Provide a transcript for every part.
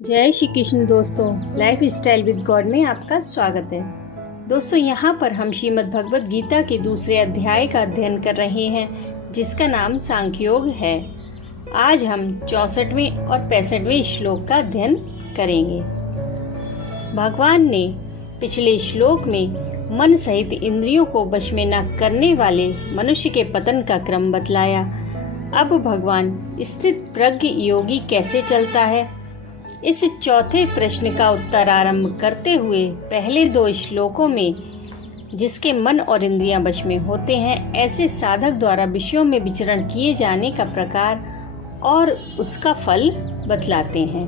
जय श्री कृष्ण दोस्तों, life style with God में आपका स्वागत है। दोस्तों, यहाँ पर हम श्रीमद् भगवत गीता के दूसरे अध्याय का अध्ययन कर रहे हैं, जिसका नाम सांख्योग है। आज हम 64वें और 65वें श्लोक का अध्ययन करेंगे। भगवान ने पिछले श्लोक में मन सहित इंद्रियों को वश में न करने वाले मनुष्य के पतन का क्रम बतलाया। अब भगवान स्थित प्रज्ञ योगी कैसे चलता है, इस चौथे प्रश्न का उत्तर आरंभ करते हुए पहले दो श्लोकों में जिसके मन और इंद्रियां वश में होते हैं, ऐसे साधक द्वारा विषयों में विचरण किए जाने का प्रकार और उसका फल बतलाते हैं।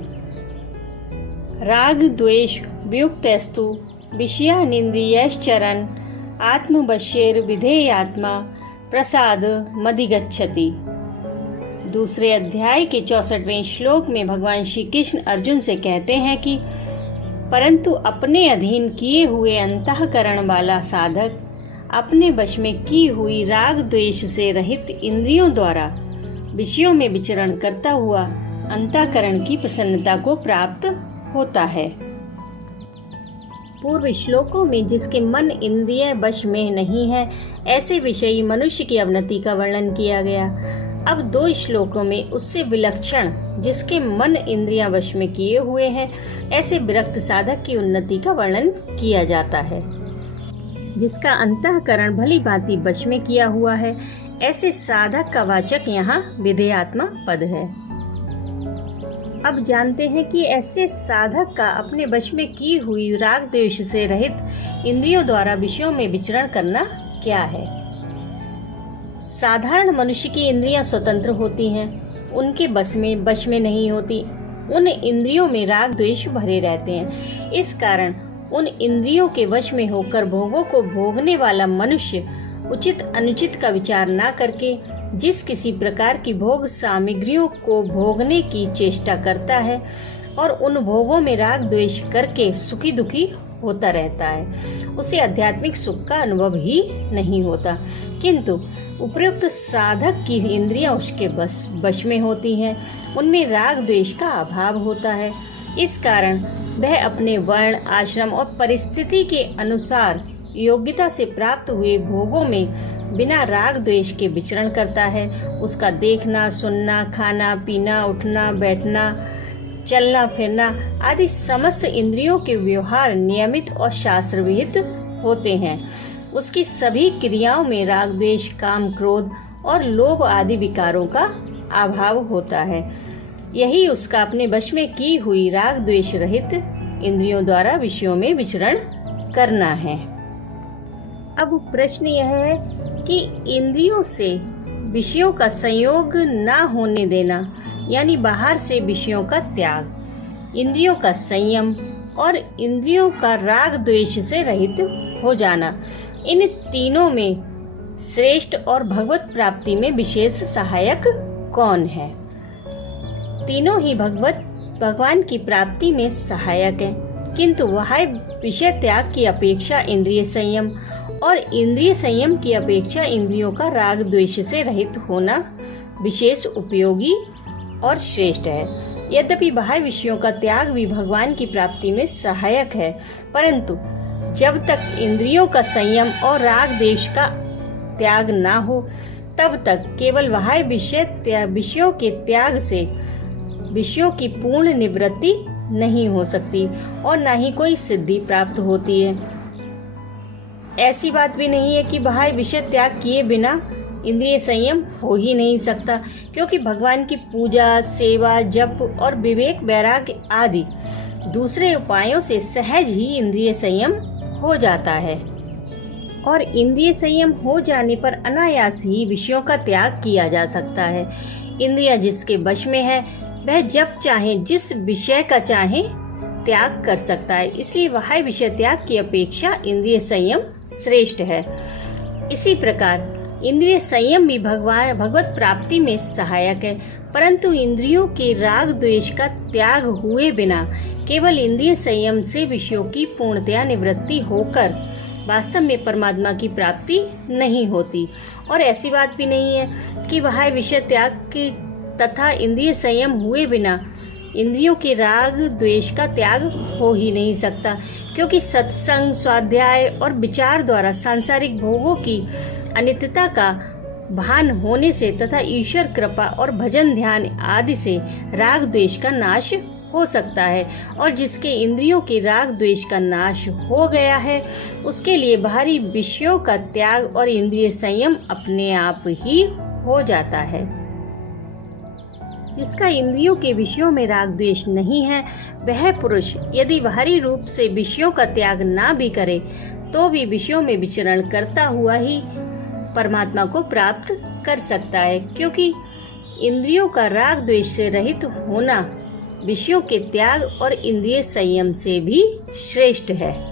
राग द्वेष वियुक्तस्तु विषयानिन्द्रियश्चरन् आत्मवश्यैर् विधेयात्मा प्रसाद मधिगच्छति। दूसरे अध्याय के 64वें श्लोक में भगवान श्री कृष्ण अर्जुन से कहते हैं कि परंतु अपने अधीन किए हुए अंतःकरण वाला साधक अपने वश में की हुई राग द्वेष से रहित इंद्रियों द्वारा विषयों में विचरण करता हुआ अंतःकरण की प्रसन्नता को प्राप्त होता है। पूर्व श्लोकों में जिसके मन इंद्रिय वश में नहीं है, ऐसे विषयी मनुष्य की अवनति का वर्णन किया गया। अब दो श्लोकों में उससे विलक्षण जिसके मन इंद्रियां वश में किए हुए हैं, ऐसे विरक्त साधक की उन्नति का वर्णन किया जाता है, जिसका अंतःकरण भली भांति वश में किया हुआ है। ऐसे साधक का वाचक यहाँ विधेयात्मा पद है। अब जानते हैं कि ऐसे साधक का अपने वश में की हुई राग द्वेष से रहित इंद्रियों द्वारा विषयों में विचरण करना क्या है। साधारण मनुष्य की इंद्रियां स्वतंत्र होती हैं, उनके वश में नहीं होती। उन इंद्रियों में राग द्वेष भरे रहते हैं। इस कारण उन इंद्रियों के वश में होकर भोगों को भोगने वाला मनुष्य उचित अनुचित का विचार ना करके जिस किसी प्रकार की भोग सामग्रियों को भोगने की चेष्टा करता है और उन भोगों में राग द्वेष करके सुखी दुखी होता रहता है, उसे आध्यात्मिक सुख का अनुभव ही नहीं होता। किंतु उपयुक्त साधक की इंद्रियां उसके वश में होती हैं, उनमें राग द्वेष का अभाव होता है। इस कारण वह अपने वर्ण, आश्रम और परिस्थिति के अनुसार योग्यता से प्राप्त हुए भोगों में बिना राग द्वेष के विचरण करता है। उसका देखना, सुनना, खाना, पीना, उठना, बैठना, चलना फिरना आदि समस्त इंद्रियों के व्यवहार नियमित और शास्त्र विहित होते हैं। उसकी सभी क्रियाओं में राग द्वेष, काम, क्रोध और लोभ आदि विकारों का अभाव होता है। यही उसका अपने वश में की हुई राग द्वेष रहित इंद्रियों द्वारा विषयों में विचरण करना है। अब प्रश्न यह है कि इंद्रियों से विषयों का संयोग न होने देना, यानी बाहर से विषयों का त्याग, इंद्रियों का संयम और इंद्रियों का राग द्वेष से रहित हो जाना, इन तीनों में श्रेष्ठ और भगवत प्राप्ति में विशेष सहायक कौन है। तीनों ही भगवान की प्राप्ति में सहायक है, किंतु वह विषय त्याग की अपेक्षा इंद्रिय संयम और इंद्रिय संयम की अपेक्षा इंद्रियों का राग द्वेष से रहित होना विशेष उपयोगी और श्रेष्ठ है। यद्यपि बाह्य विषयों का त्याग भी भगवान की प्राप्ति में सहायक है, परंतु जब तक इंद्रियों का संयम और राग द्वेष का त्याग ना हो, तब तक केवल बाह्य विषयों के त्याग से विषयों की पूर्ण निवृत्ति नहीं हो सकती और न ही कोई सिद्धि प्राप्त होती है। ऐसी बात भी नहीं है कि बाह्य विषय त्याग किए बिना इंद्रिय संयम हो ही नहीं सकता, क्योंकि भगवान की पूजा, सेवा, जप और विवेक, वैराग्य आदि दूसरे उपायों से सहज ही इंद्रिय संयम हो जाता है। और इंद्रिय संयम हो जाने पर अनायास ही विषयों का त्याग किया जा सकता है। इंद्रिया जिसके वश में है, वह जब चाहे जिस विषय का चाहे त्याग कर सकता है। इसलिए वह विषय त्याग की अपेक्षा इंद्रिय संयम श्रेष्ठ है। इसी प्रकार इंद्रिय संयम भी भगवत प्राप्ति में सहायक है, परंतु इंद्रियों के राग द्वेष का त्याग हुए बिना केवल इंद्रिय संयम से विषयों की पूर्णतया निवृत्ति होकर वास्तव में परमात्मा की प्राप्ति नहीं होती। और ऐसी बात भी नहीं है कि वह विषय त्याग की तथा इंद्रिय संयम हुए बिना इंद्रियों के राग द्वेष का त्याग हो ही नहीं सकता, क्योंकि सत्संग, स्वाध्याय और विचार द्वारा सांसारिक भोगों की अनित्यता का भान होने से तथा ईश्वर कृपा और भजन ध्यान आदि से राग द्वेष का नाश हो सकता है। और जिसके इंद्रियों के राग द्वेष का नाश हो गया है, उसके लिए बाहरी विषयों का त्याग और इंद्रिय संयम अपने आप ही हो जाता है। जिसका इंद्रियों के विषयों में राग द्वेष नहीं है, वह पुरुष यदि बाहरी रूप से विषयों का त्याग ना भी करे तो भी विषयों में विचरण करता हुआ ही परमात्मा को प्राप्त कर सकता है, क्योंकि इंद्रियों का राग द्वेष से रहित होना विषयों के त्याग और इंद्रिय संयम से भी श्रेष्ठ है।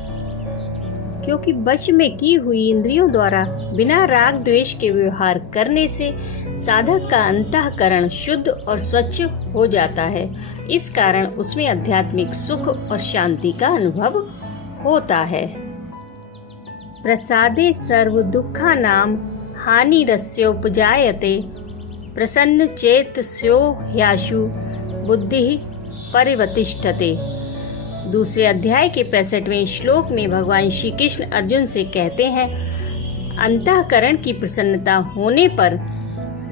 क्योंकि वश में की हुई इंद्रियों द्वारा बिना राग द्वेष के व्यवहार करने से साधक का अंतःकरण शुद्ध और स्वच्छ हो जाता है। इस कारण उसमें आध्यात्मिक सुख और शांति का अनुभव होता है। प्रसादे सर्व दुःखानां हानिरस्योपजायते प्रसन्न चेतस्यो ह्याशु बुद्धि परिवतिष्ठते। दूसरे अध्याय के 65वें श्लोक में भगवान श्री कृष्ण अर्जुन से कहते हैं, अंतःकरण की प्रसन्नता होने पर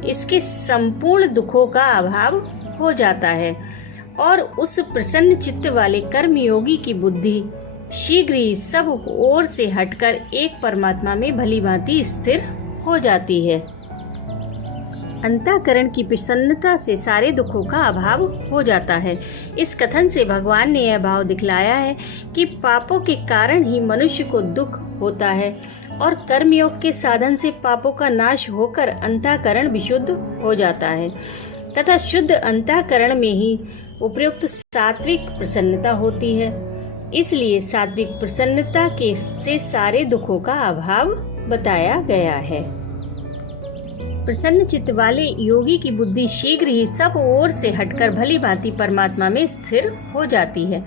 इसके संपूर्ण दुखों का अभाव हो जाता है और उस प्रसन्न चित्त वाले कर्मयोगी की बुद्धि शीघ्र ही सब ओर से हटकर एक परमात्मा में भलीभांति स्थिर हो जाती है। अंतःकरण की प्रसन्नता से सारे दुखों का अभाव हो जाता है। इस कथन से भगवान ने यह भाव दिखलाया है कि पापों के कारण ही मनुष्य को दुख होता है और कर्मयोग के साधन से पापों का नाश होकर अंतःकरण विशुद्ध हो जाता है तथा शुद्ध अंतःकरण में ही उपयुक्त सात्विक प्रसन्नता होती है। इसलिए सात्विक प्रसन्नता के से सारे दुखों का अभाव बताया गया है। प्रसन्न चित्त वाले योगी की बुद्धि शीघ्र ही सब ओर से हटकर भली भांति परमात्मा में स्थिर हो जाती है।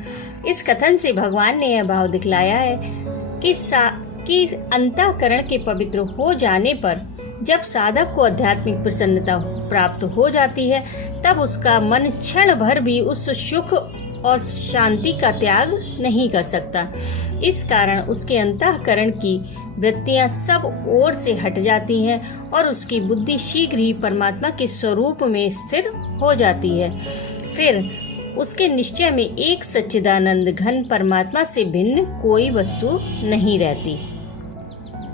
इस कथन से भगवान ने यह भाव दिखलाया है कि अंतःकरण के पवित्र हो जाने पर जब साधक को आध्यात्मिक प्रसन्नता प्राप्त हो जाती है, तब उसका मन क्षण भर भी उस सुख और शांति का त्याग नहीं कर सकता। इस कारण उसके अंतःकरण की वृत्तियां सब ओर से हट जाती हैं और उसकी बुद्धि शीघ्र ही परमात्मा के स्वरूप में स्थिर हो जाती है। फिर उसके निश्चय में एक सच्चिदानंद घन परमात्मा से भिन्न कोई वस्तु नहीं रहती।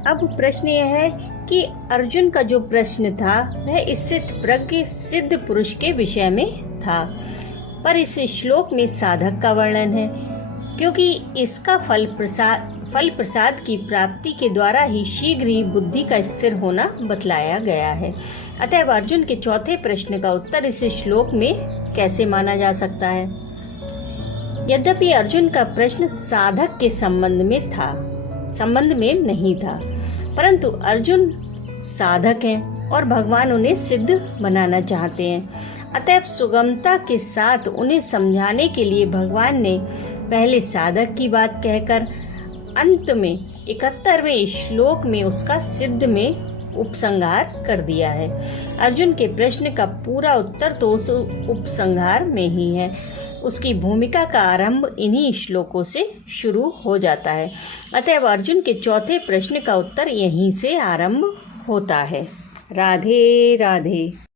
अब प्रश्न यह है कि अर्जुन का जो प्रश्न था वह स्थित प्रज्ञ सिद्ध पुरुष के विषय में था, पर इस श्लोक में साधक का वर्णन है, क्योंकि इसका फल प्रसाद की प्राप्ति के द्वारा ही शीघ्र ही बुद्धि का स्थिर होना बतलाया गया है। अतः अर्जुन के चौथे प्रश्न का उत्तर इस श्लोक में कैसे माना जा सकता है। यद्यपि अर्जुन का प्रश्न साधक के संबंध में नहीं था, परंतु अर्जुन साधक हैं और भगवान उन्हें सिद्ध बनाना चाहते हैं। अतः सुगमता के साथ उन्हें समझाने के लिए भगवान ने पहले साधक की बात कहकर अंत में 71वें श्लोक में उसका सिद्ध में उपसंहार कर दिया है। अर्जुन के प्रश्न का पूरा उत्तर तो उस उपसंहार में ही है। उसकी भूमिका का आरंभ इन्हीं श्लोकों से शुरू हो जाता है। अतः अर्जुन के चौथे प्रश्न का उत्तर यहीं से आरंभ होता है। राधे राधे।